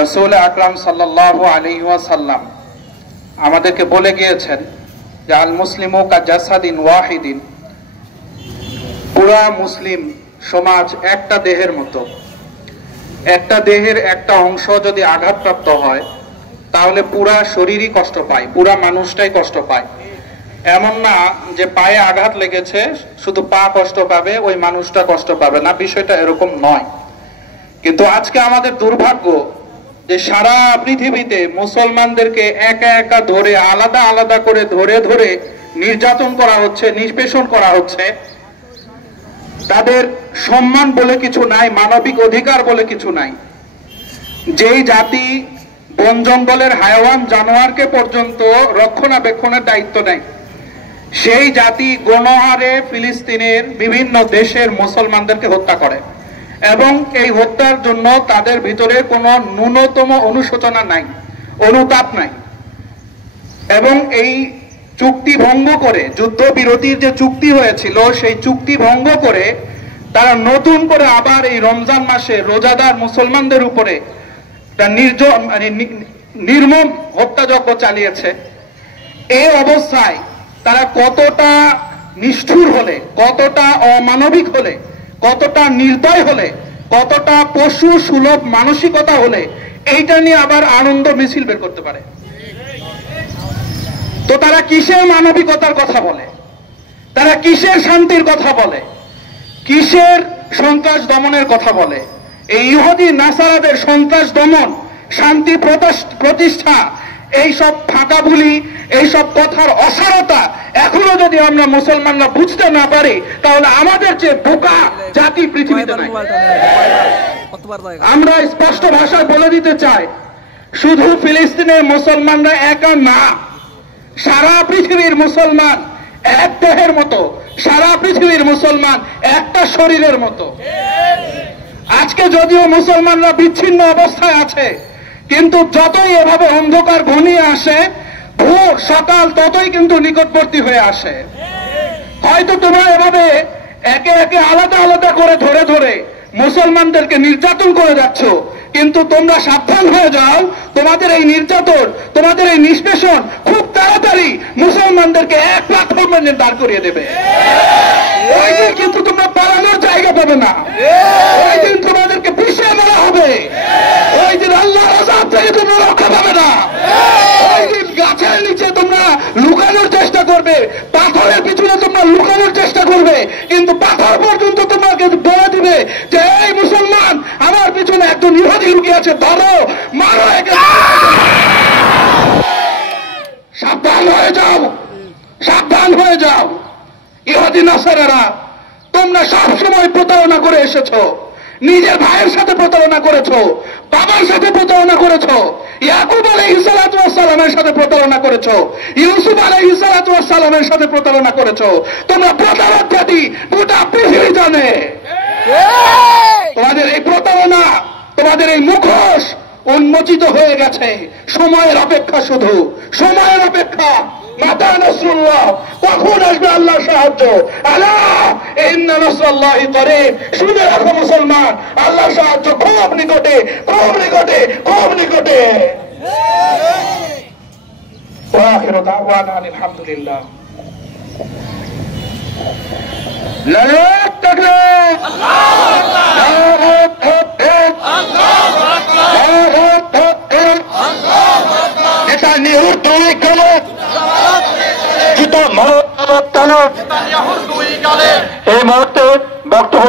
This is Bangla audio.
রাসূল আকরাম সাল্লাল্লাহু আলাইহি ওয়াসাল্লাম আমাদেরকে বলে গিয়েছেন যে আল মুসলিমু কা জাসাদিন ওয়াহিদিন, পুরা মুসলিম সমাজ একটা দেহের মতো। একটা দেহের একটা অংশ যদি আঘাতপ্রাপ্ত হয় তাহলে পুরা শরীরই কষ্ট পায়, পুরা মানুষটাই কষ্ট পায়। এমন না যে পায়ে আঘাত লেগেছে শুধু পা কষ্ট পাবে, ওই মানুষটা কষ্ট পাবে না, বিষয়টা এরকম নয়। কিন্তু আজকে আমাদের দুর্ভাগ্য যে সারা পৃথিবীতে মুসলমানদেরকে একা একা ধরে আলাদা আলাদা করে ধরে ধরে নির্যাতন করা হচ্ছে, নিষ্পেষণ করা হচ্ছে। তাদের সম্মান বলে কিছু নাই, মানবিক অধিকার বলে কিছু নাই। যেই জাতি বন জঙ্গলের হায়াওয়ান জানোয়ারকে পর্যন্ত রক্ষণাবেক্ষণের দায়িত্ব নেয়, সেই জাতি গণহারে ফিলিস্তিনের বিভিন্ন দেশের মুসলমানদেরকে হত্যা করে এবং এই হত্যার জন্য তাদের ভিতরে কোনো ন্যূনতম অনুশোচনা নাই, অনুতাপ নাই। এবং এই চুক্তি ভঙ্গ করে, যুদ্ধবিরতির যে চুক্তি হয়েছিল সেই চুক্তি ভঙ্গ করে তারা নতুন করে আবার এই রমজান মাসে রোজাদার মুসলমানদের উপরে নির্মম হত্যাযজ্ঞ চালিয়েছে। এই অবস্থায় তারা কতটা নিষ্ঠুর হলে, কতটা অমানবিক হলে, কতটা নির্দয় হলে, কতটা পশু সুলভ মানসিকতা হলে এইটা নিয়ে আবার আনন্দ মিছিল বের করতে পারে। তো তারা কিসের মানবিকতার কথা বলে, তারা কিসের শান্তির কথা বলে, কিসের সন্ত্রাস দমনের কথা বলে? এই ইহুদি নাসারাদের সন্ত্রাস দমন, শান্তি প্রতিষ্ঠা, এইসব ফাঁকাভুলি, এইসব কথার অসারতা এখনো যদি আমরা মুসলমানরা বুঝতে না পারি তাহলে আমাদের যে বোকা জাতি পৃথিবীতে নাই। আমরা স্পষ্ট ভাষায় বলে দিতে চাই, শুধু ফিলিস্তিনের মুসলমানরা একা না, সারা পৃথিবীর মুসলমান এক দেহের মতো, সারা পৃথিবীর মুসলমান একটা শরীরের মতো। আজকে যদিও মুসলমানরা বিচ্ছিন্ন অবস্থায় আছে, কিন্তু যতই এভাবে অন্ধকার ঘনিয়ে আসে, ভোর সকাল ততই কিন্তু নিকটবর্তী হয়ে আসে। হয়তো তোমরা এভাবে একে একে আলাদা আলাদা করে ধরে ধরে মুসলমানদেরকে নির্যাতন করে যাচ্ছ, কিন্তু তোমরা সাবধান হয়ে যাও, তোমাদের এই নির্যাতন, তোমাদের এই নিষ্পেষণ খুব তাড়াতাড়ি মুসলমানদেরকে এক প্ল্যাটফর্মে নিয়ে দাঁড় করিয়ে দেবে। ওই দিন কিন্তু তোমরা পালানোর জায়গা পাবে না, ওই দিন তোমাদেরকে পিছিয়ে মারা হবে, ওই দিন আল্লাহর আযাব থেকে তোমরা রক্ষা পাবে না। ওই দিন গাছের নিচে তোমরা লুকানোর চেষ্টা করবে, পাথরের পিছনে তোমরা লুকানোর চেষ্টা করবে, কিন্তু পাথর পর্যন্ত তোমাকে বলে দিবে যে এই মুসলমান, আমার পিছনে একজন ইহুদি লুকিয়ে আছে, ধরো, মারো একে। সাবধান হয়ে যাও, সাবধান হয়ে যাও। ইহুদি নাসারারা, তোমরা সবসময় প্রতারণা করে এসেছো। নিজের ভাইয়ের সাথে প্রতারণা করেছো, বাবার সাথে প্রতারণা করেছো, ইয়াকুব আলাইহিস সালাতু ওয়াস সালামের সাথে প্রতারণা করেছো, ইউসুফ আলাইহিস সালাতু ওয়াস সালামের সাথে প্রতারণা করেছো। তোমরা প্রতারক জাতি, গোটা পৃথিবী জানে। তোমাদের এই প্রতারণা, তোমাদের এই মুখোশ উন্মোচিত হয়ে গেছে। সময়ের অপেক্ষা, শুধু সময়ের অপেক্ষা। মাতা নাসরুল্লাহ, কখন আসবে আল্লাহর সাহায্য? আলা ইন্না নাসরাল্লাহি করিব। শুনে রাখো মুসলমান, আল্লাহর সাহায্য খুব নিকটে, খুব নিকটে, খুব নিকটে। ওয়া আখিরু দাওয়ানা আলহামদুলিল্লাহ। লাইক তাকবীর, আল্লাহু আকবার, আল্লাহু আকবার, আল্লাহু আকবার। এটা নিহুর দুই গেলে, এই মুহূর্তে বক্তব্য